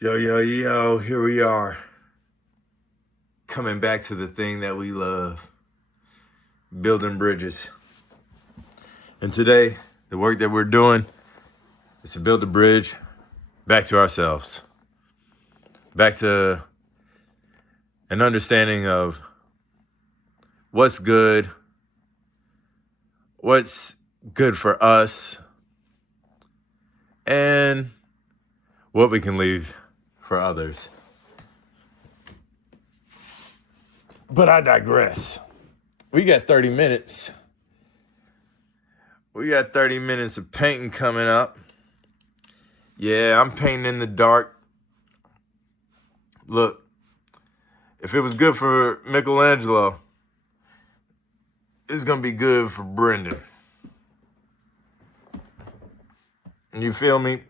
Yo, yo, yo, here we are. Coming back to the thing that we love, building bridges. And today, the work that we're doing is to build a bridge back to ourselves. Back to an understanding of what's good for us, and what we can leave for others. But I digress. We got 30 minutes. We got 30 minutes of painting coming up. Yeah, I'm painting in the dark. Look, if it was good for Michelangelo, it's gonna be good for Brendan. You feel me?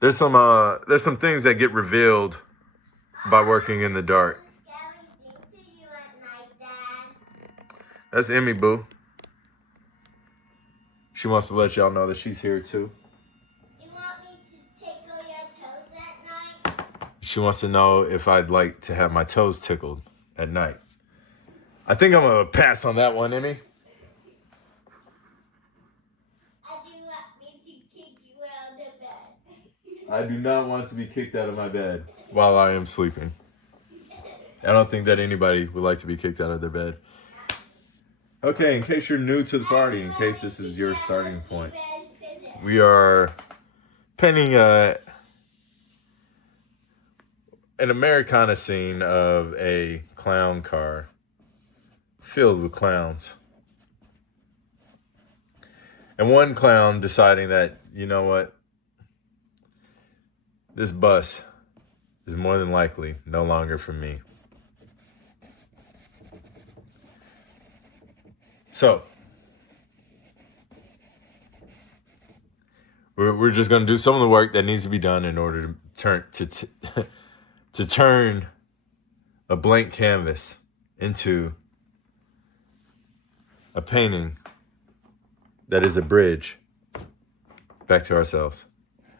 There's some things that get revealed by working in the dark. That's Emmy Boo. She wants to let y'all know that she's here too. Do you want me to tickle your toes at night? She wants to know if I'd like to have my toes tickled at night. I think I'm gonna pass on that one, Emmy. Do you want me to kick you out of the bed? I do not want to be kicked out of my bed while I am sleeping. I don't think that anybody would like to be kicked out of their bed. Okay, in case you're new to the party, in case this is your starting point, we are painting an Americana scene of a clown car filled with clowns. And one clown deciding that, you know what, this bus is more than likely no longer for me. So, we're just going to do some of the work that needs to be done in order to turn a blank canvas into a painting that is a bridge back to ourselves.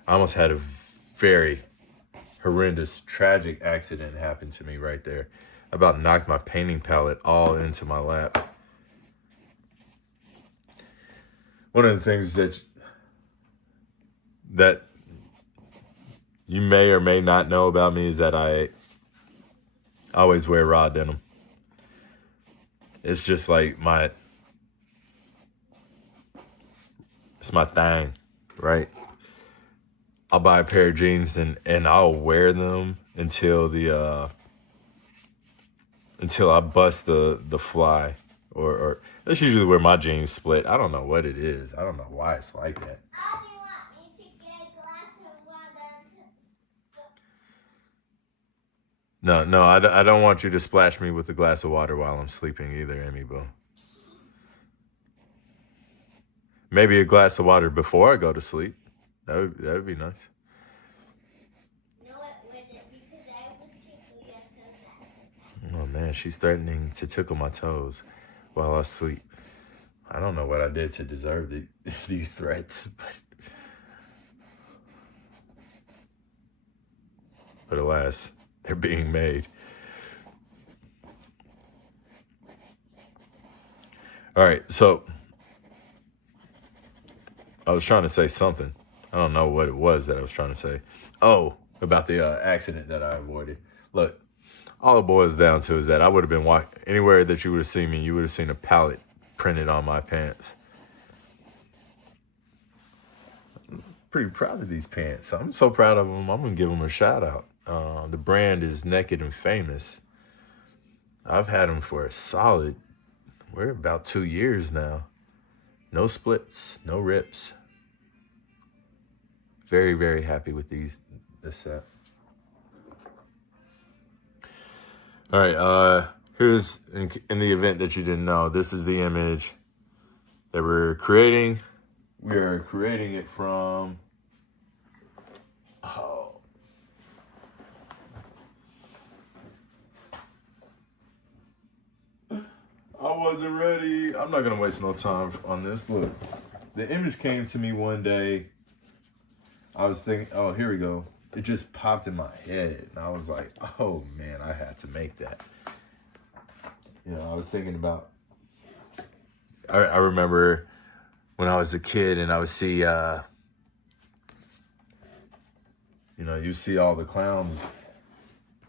I almost had a very horrendous, tragic accident happen to me right there. I about knocked my painting palette all into my lap. One of the things that you may or may not know about me is that I always wear raw denim. It's just like it's my thing, right? I'll buy a pair of jeans and I'll wear them until I bust the fly, or that's usually where my jeans split. I don't know what it is. I don't know why it's like that. Do you want me to get a glass of water? No, I don't want you to splash me with a glass of water while I'm sleeping either, Emmy Boo. Maybe a glass of water before I go to sleep. That would be nice. No, it wouldn't, because I would tickle your toes at night. Oh man, she's threatening to tickle my toes while I sleep. I don't know what I did to deserve these threats, but alas, they're being made. All right, so I was trying to say something. I don't know what it was that I was trying to say. Oh, about the accident that I avoided. Look, all it boils down to is that I would have been walking anywhere that you would have seen me. You would have seen a palette printed on my pants. I'm pretty proud of these pants. I'm so proud of them. I'm gonna give them a shout out. The brand is Naked and Famous. I've had them for a solid, we're about 2 years now. No splits, no rips. Very, very happy with this set. All right, here's, in the event that you didn't know, this is the image that we're creating. We are creating it from, I wasn't ready. I'm not gonna waste no time on this. Look, the image came to me one day. I was thinking, oh, here we go. It just popped in my head. And I was like, oh, man, I had to make that. You know, I was thinking about, I remember when I was a kid and I would see, you know, you see all the clowns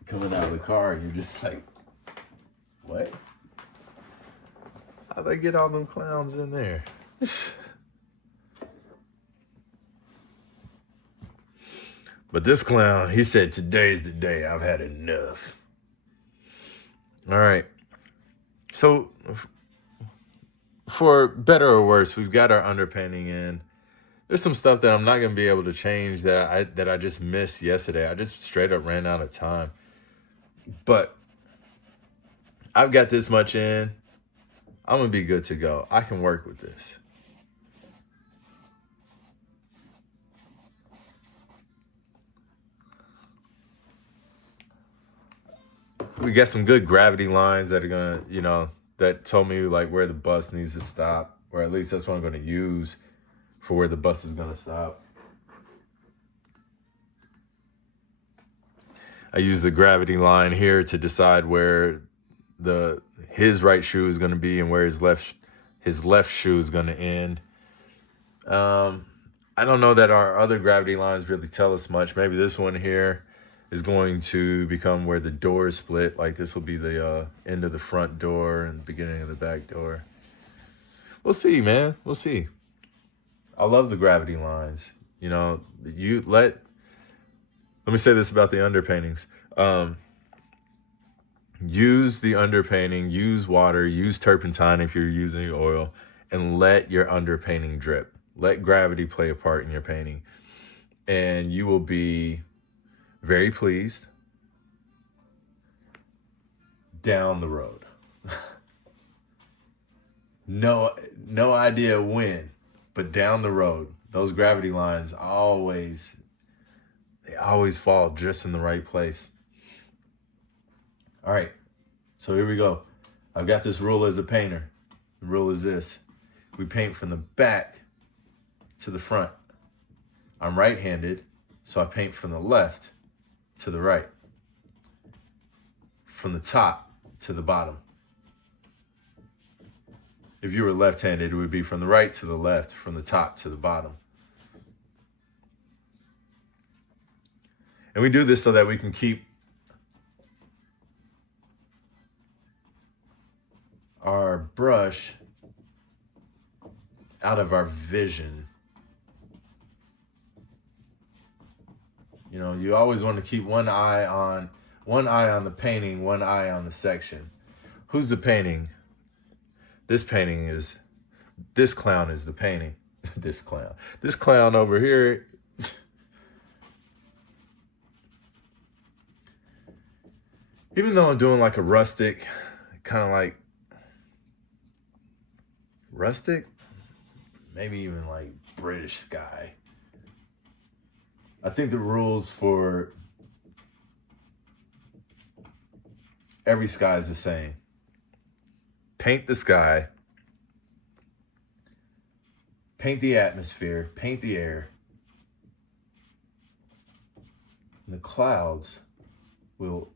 coming out of the car and you're just like, what? How'd they get all them clowns in there? But this clown, he said, today's the day. I've had enough. All right. So, for better or worse, we've got our underpainting in. There's some stuff that I'm not going to be able to change that I just missed yesterday. I just straight up ran out of time. But I've got this much in. I'm going to be good to go. I can work with this. We got some good gravity lines that are going to, you know, that told me like where the bus needs to stop, or at least that's what I'm going to use for where the bus is going to stop. I use the gravity line here to decide where his right shoe is going to be and where his left shoe is going to end. I don't know that our other gravity lines really tell us much. Maybe this one here is going to become where the doors split. Like this will be the end of the front door and beginning of the back door. We'll see, man. We'll see. I love the gravity lines. You know, let me say this about the underpaintings. Use the underpainting, use water, use turpentine if you're using oil, and let your underpainting drip. Let gravity play a part in your painting. And you will be very pleased down the road. No idea when, but down the road, those gravity lines always fall just in the right place. All right, so here we go. I've got this rule as a painter. The rule is this. We paint from the back to the front. I'm right-handed, so I paint from the left to the right. From the top to the bottom. If you were left-handed, it would be from the right to the left, from the top to the bottom. And we do this so that we can keep our brush out of our vision. You know, you always want to keep one eye on the painting, one eye on the section. Who's the painting? This clown is the painting. This clown over here. Even though I'm doing like a rustic, maybe even like British sky. I think the rules for every sky is the same. Paint the sky, paint the atmosphere, paint the air, and the clouds will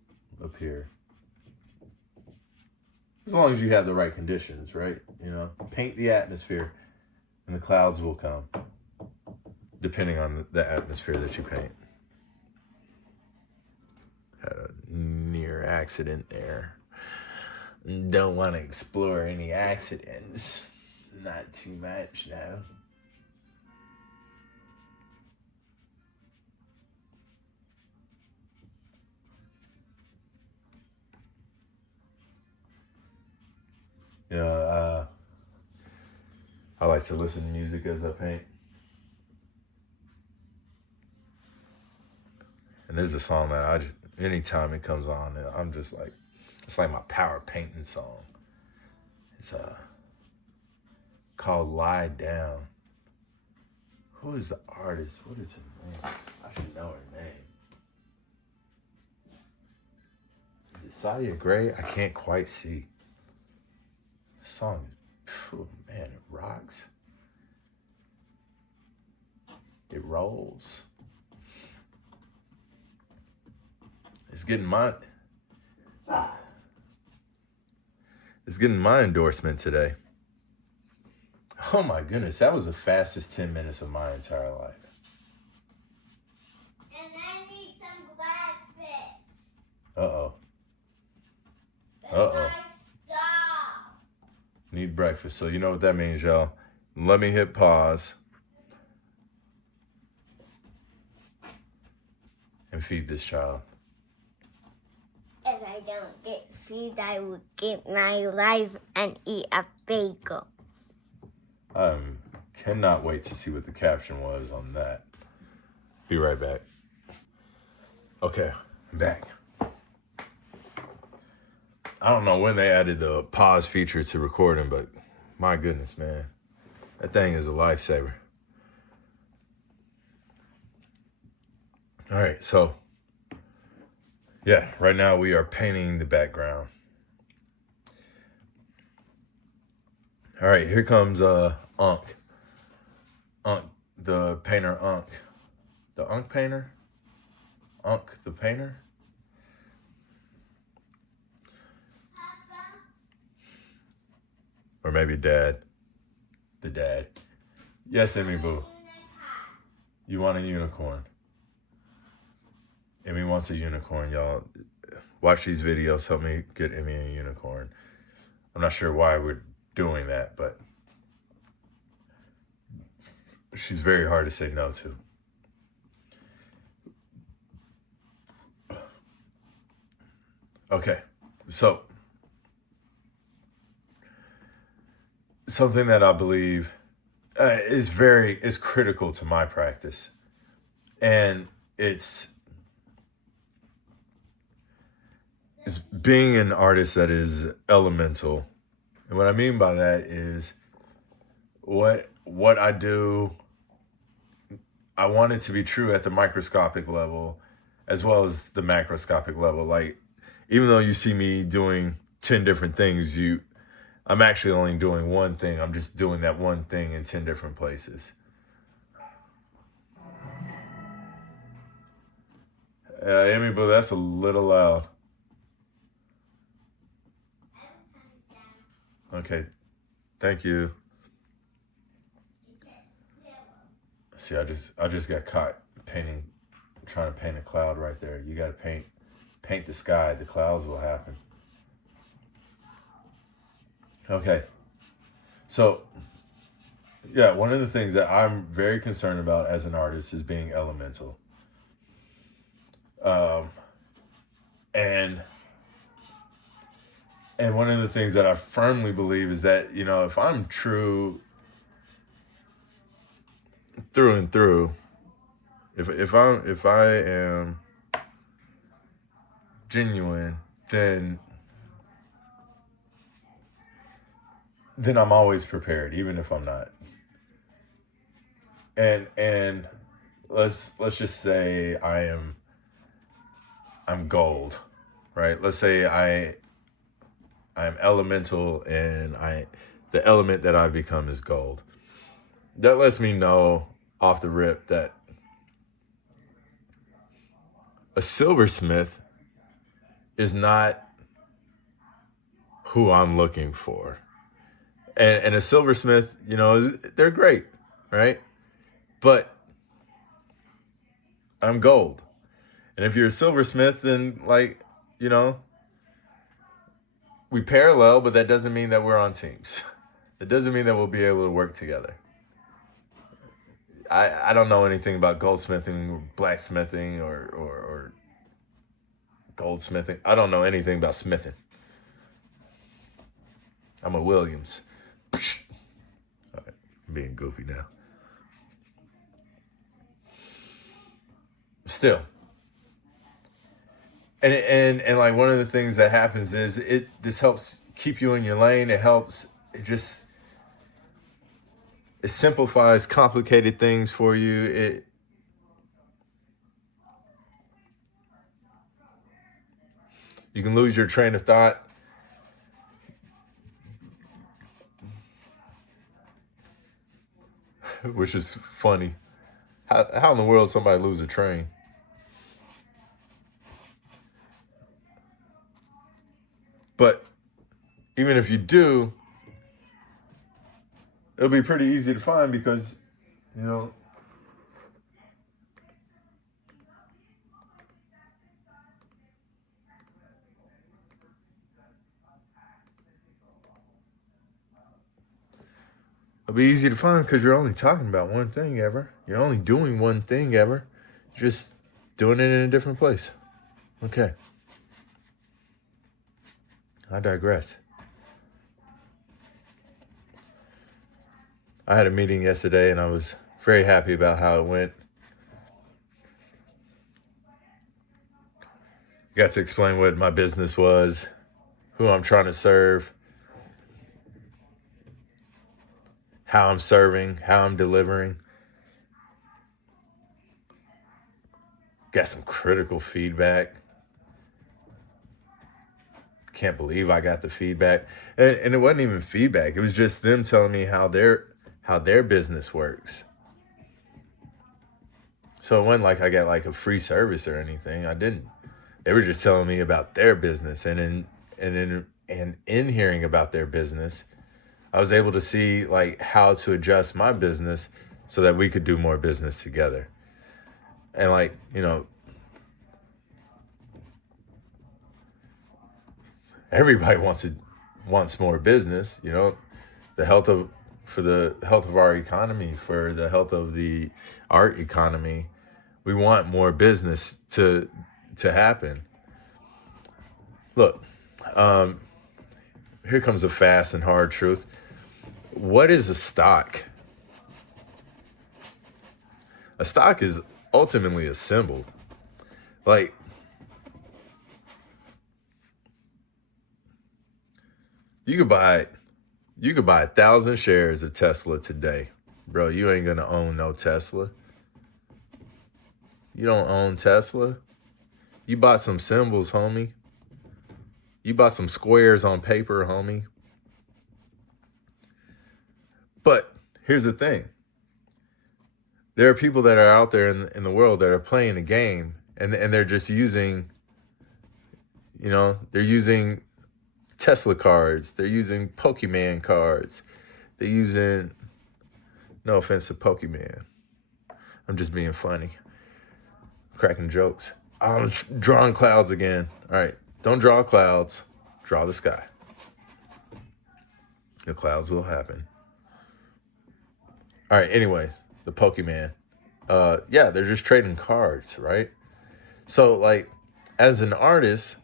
appear. As long as you have the right conditions, right? You know, paint the atmosphere and the clouds will come, depending on the atmosphere that you paint. Had a near accident there. Don't want to explore any accidents. Not too much, no. You know, I like to listen to music as I paint. And there's a song that anytime it comes on, I'm just like, it's like my power painting song. It's called Lie Down. Who is the artist? What is her name? I should know her name. Is it Sadia Gray? I can't quite see. The song is, man, it rocks. It rolls. It's getting my endorsement today. Oh my goodness, that was the fastest 10 minutes of my entire life. And I need some breakfast. Uh-oh. Before I stop. Need breakfast. So you know what that means, y'all. Let me hit pause and feed this child. If I don't get food, I will get my life and eat a bagel. I cannot wait to see what the caption was on that. Be right back. Okay, I'm back. I don't know when they added the pause feature to recording, but my goodness, man. That thing is a lifesaver. All right, so yeah, right now we are painting the background. All right, here comes Unk, the painter Unk. The Unk painter? Unk the painter? Papa, Or maybe Dad. The dad. Yes, Emmy Boo. You want a unicorn? Emmy wants a unicorn, y'all. Watch these videos. Help me get Emmy a unicorn. I'm not sure why we're doing that, but she's very hard to say no to. Okay, so something that I believe is critical to my practice, and it's being an artist that is elemental. And what I mean by that is what I do, I want it to be true at the microscopic level as well as the macroscopic level. Like, even though you see me doing 10 different things, I'm actually only doing one thing. I'm just doing that one thing in 10 different places. Amy, but that's a little loud. Okay, thank you. See, I just got caught trying to paint a cloud right there. You gotta paint the sky. The clouds will happen. Okay, so yeah, one of the things that I'm very concerned about as an artist is being elemental. And one of the things that I firmly believe is that, you know, if I'm true through and through, if I am genuine, then I'm always prepared, even if I'm not. And let's just say I'm gold, right? Let's say I'm elemental, and the element that I've become is gold. That lets me know off the rip that a silversmith is not who I'm looking for. And a silversmith, you know, they're great, right? But I'm gold. And if you're a silversmith, then, like, you know, we parallel, but that doesn't mean that we're on teams. It doesn't mean that we'll be able to work together. I don't know anything about goldsmithing, or blacksmithing, or goldsmithing. I don't know anything about smithing. I'm a Williams. All right, I'm being goofy now. Still. And like, one of the things that happens is this helps keep you in your lane. It simplifies complicated things for you. You can lose your train of thought. Which is funny. How in the world somebody lose a train? But even if you do, it'll be pretty easy to find because, you know, it'll be easy to find because you're only talking about one thing ever. You're only doing one thing ever. Just doing it in a different place. Okay. I digress. I had a meeting yesterday and I was very happy about how it went. Got to explain what my business was, who I'm trying to serve, how I'm serving, how I'm delivering. Got some critical feedback. Can't believe I got the feedback. And it wasn't even feedback. It was just them telling me how their business works. So it wasn't like I got like a free service or anything. I didn't. They were just telling me about their business, and in hearing about their business, I was able to see like how to adjust my business so that we could do more business together. And like, you know, everybody wants more business, you know, for the health of our economy, for the health of the art economy. We want more business to happen. Look, here comes a fast and hard truth. What is a stock? A stock is ultimately a symbol. Like, you could buy 1,000 shares of Tesla today. Bro, you ain't gonna own no Tesla. You don't own Tesla. You bought some symbols, homie. You bought some squares on paper, homie. But here's the thing. There are people that are out there in the world that are playing the game and they're just using, you know, they're using Tesla cards. They're using Pokemon cards. They're using, no offense to Pokemon. I'm just being funny. Cracking jokes. I'm drawing clouds again. All right. Don't draw clouds. Draw the sky. The clouds will happen. All right. Anyways, the Pokemon. Yeah, they're just trading cards, right? So, like, as an artist,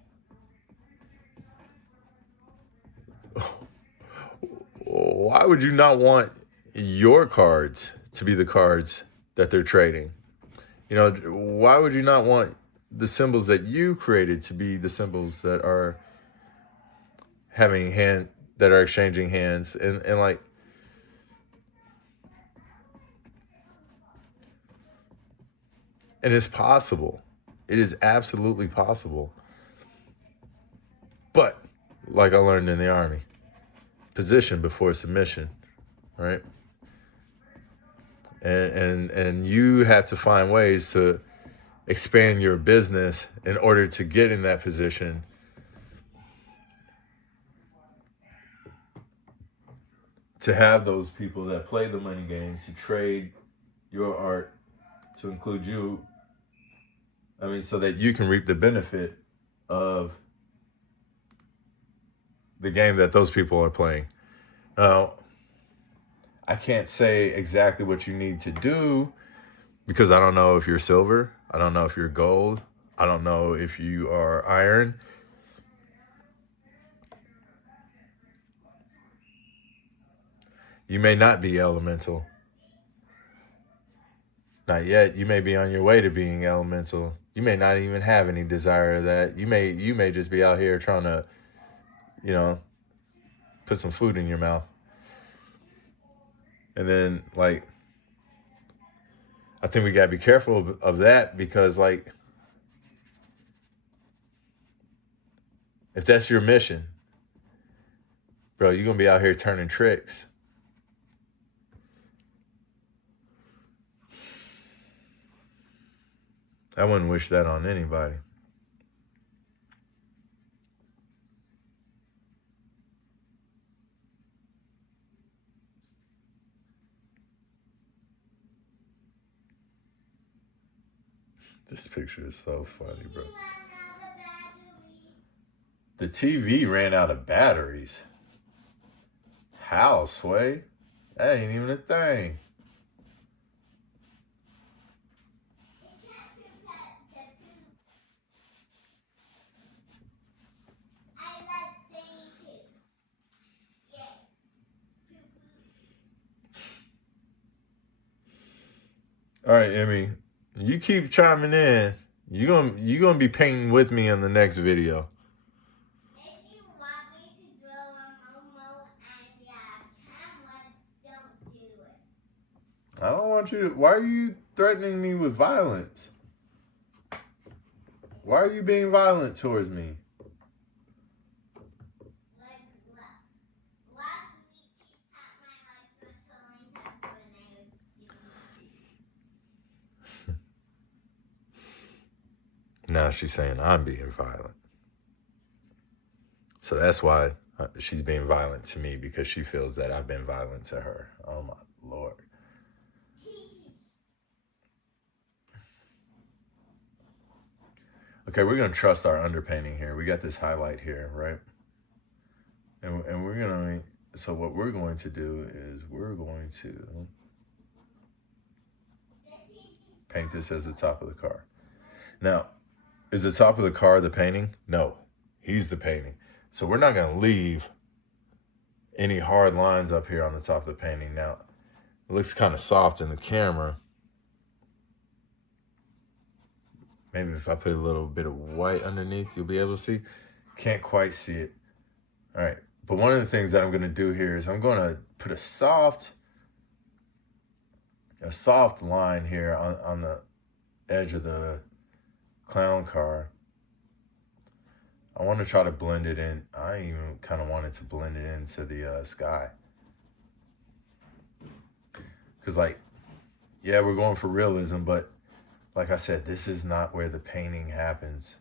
why would you not want your cards to be the cards that they're trading? You know, why would you not want the symbols that you created to be the symbols that are that are exchanging hands and like, and it's possible. It is absolutely possible. But like I learned in the Army, position before submission, right? And you have to find ways to expand your business in order to get in that position. To have those people that play the money games, to trade your art, to include you. I mean, so that you can reap the benefit of the game that those people are playing. Now, I can't say exactly what you need to do because I don't know if you're silver. I don't know if you're gold. I don't know if you are iron. You may not be elemental. Not yet. You may be on your way to being elemental. You may not even have any desire of that. You may just be out here trying to, you know, put some food in your mouth. And then, like, I think we got to be careful of that because, like, if that's your mission, bro, you're going to be out here turning tricks. I wouldn't wish that on anybody. This picture is so funny, bro. The TV ran out of batteries. How, Sway? That ain't even a thing. All right, Emmy, you keep chiming in. You gonna be painting with me in the next video. If you want me to draw a Momo and camera, don't do it. I don't want you to. Why are you threatening me with violence? Why are you being violent towards me? Like last week, he tapped my legs with twirling taps when I was giving you. Now she's saying I'm being violent. So that's why she's being violent to me, because she feels that I've been violent to her. Oh my Lord. Okay, we're going to trust our underpainting here. We got this highlight here, right? And we're going to, so what we're going to do is we're going to paint this as the top of the car. Now, is the top of the car the painting? No, he's the painting. So we're not going to leave any hard lines up here on the top of the painting. Now, it looks kind of soft in the camera. Maybe if I put a little bit of white underneath, you'll be able to see. Can't quite see it. All right. But one of the things that I'm going to do here is I'm going to put a soft line here on the edge of the clown car. I want to try to blend it in. I even kind of wanted to blend it into the sky. Because, like, yeah, we're going for realism, but like I said, this is not where the painting happens.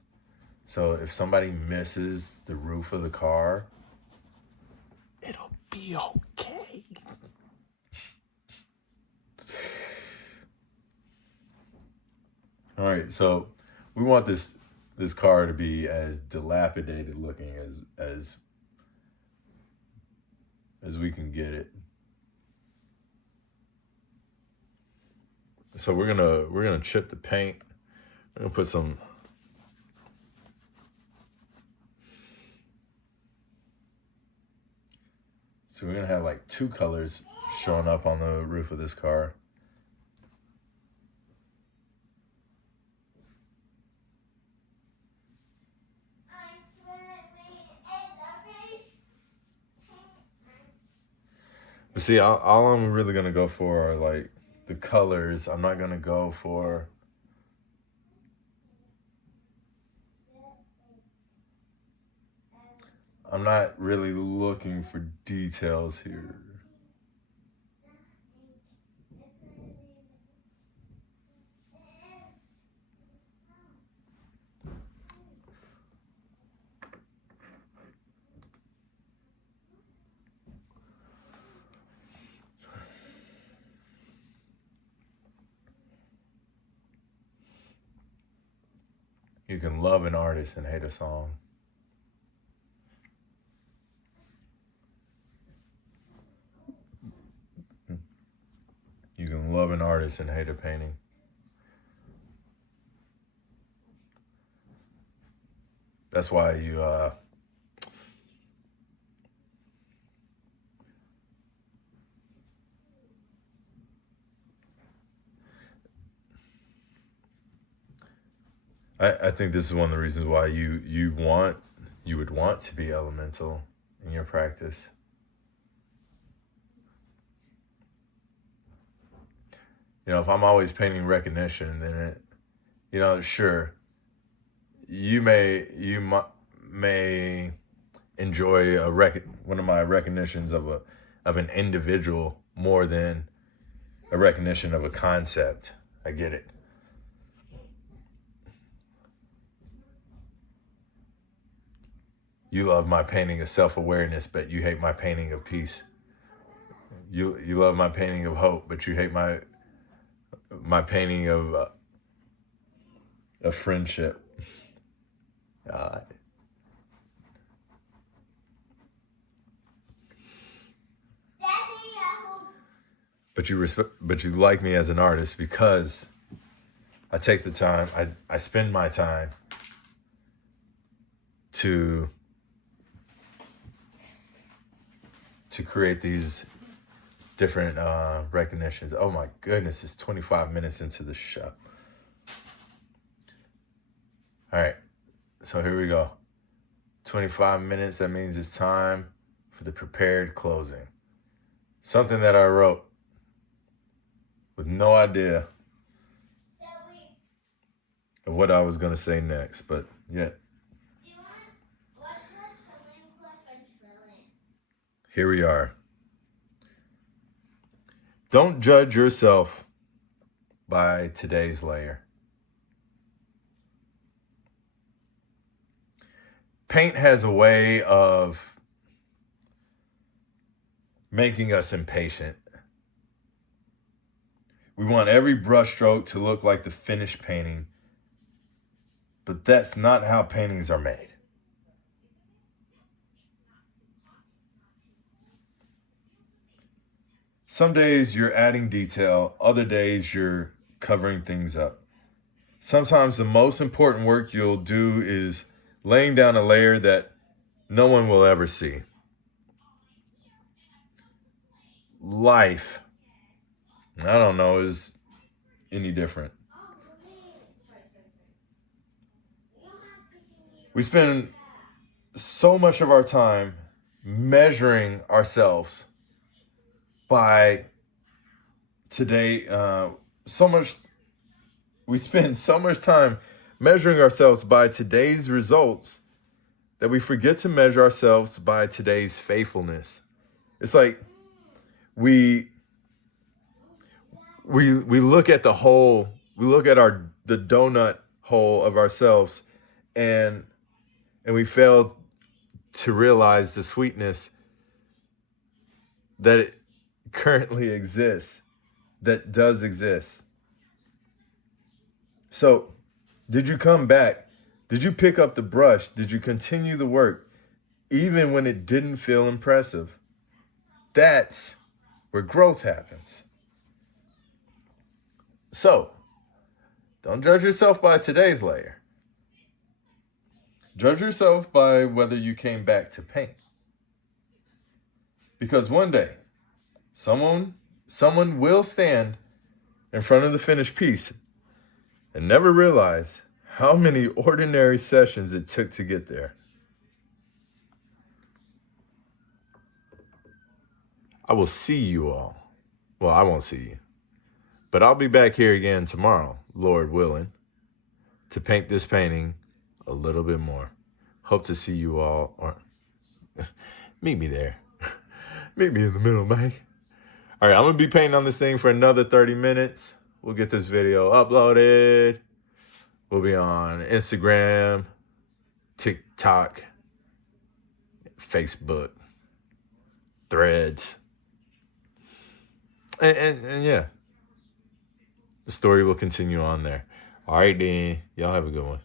So if somebody misses the roof of the car, it'll be okay. All right, so we want this car to be as dilapidated looking as we can get it. So we're gonna chip the paint. We're gonna put some. So we're gonna have like two colors showing up on the roof of this car. But see, all I'm really gonna go for are like the colors. I'm not gonna go for I'm not really looking for details here. You can love an artist and hate a song. You can love an artist and hate a painting. That's why you I think this is one of the reasons why you would want to be elemental in your practice. You know, if I'm always painting recognition, then it, you know, sure, you may enjoy one of my recognitions of an individual more than a recognition of a concept. I get it. You love my painting of self-awareness, but you hate my painting of peace. You love my painting of hope, but you hate my painting of of friendship. God. Daddy, I hope. But you like me as an artist because I take the time, I spend my time to create these different recognitions. Oh my goodness, it's 25 minutes into the show. All right, so here we go. 25 minutes, that means it's time for the prepared closing. Something that I wrote with no idea of what I was going to say next, but yeah. Do you want what's trillion plus or trillion? Here we are. Don't judge yourself by today's layer. Paint has a way of making us impatient. We want every brushstroke to look like the finished painting, but that's not how paintings are made. Some days you're adding detail, other days you're covering things up. Sometimes the most important work you'll do is laying down a layer that no one will ever see. Life, I don't know, is any different. We spend so much of our time measuring ourselves by today. We spend so much time measuring ourselves by today's results that we forget to measure ourselves by today's faithfulness. It's like we look at the whole, we look at the donut hole of ourselves, and we fail to realize the sweetness that it currently exists, that does exist. So, did you come back? Did you pick up the brush? Did you continue the work, even when it didn't feel impressive? That's where growth happens. So, don't judge yourself by today's layer. Judge yourself by whether you came back to paint. Because one day, someone will stand in front of the finished piece and never realize how many ordinary sessions it took to get there. I will see you all. Well, I won't see you. But I'll be back here again tomorrow, Lord willing, to paint this painting a little bit more. Hope to see you all, or meet me there. Meet me in the middle, man. All right, I'm going to be painting on this thing for another 30 minutes. We'll get this video uploaded. We'll be on Instagram, TikTok, Facebook, Threads. And yeah, the story will continue on there. All right, then. Y'all have a good one.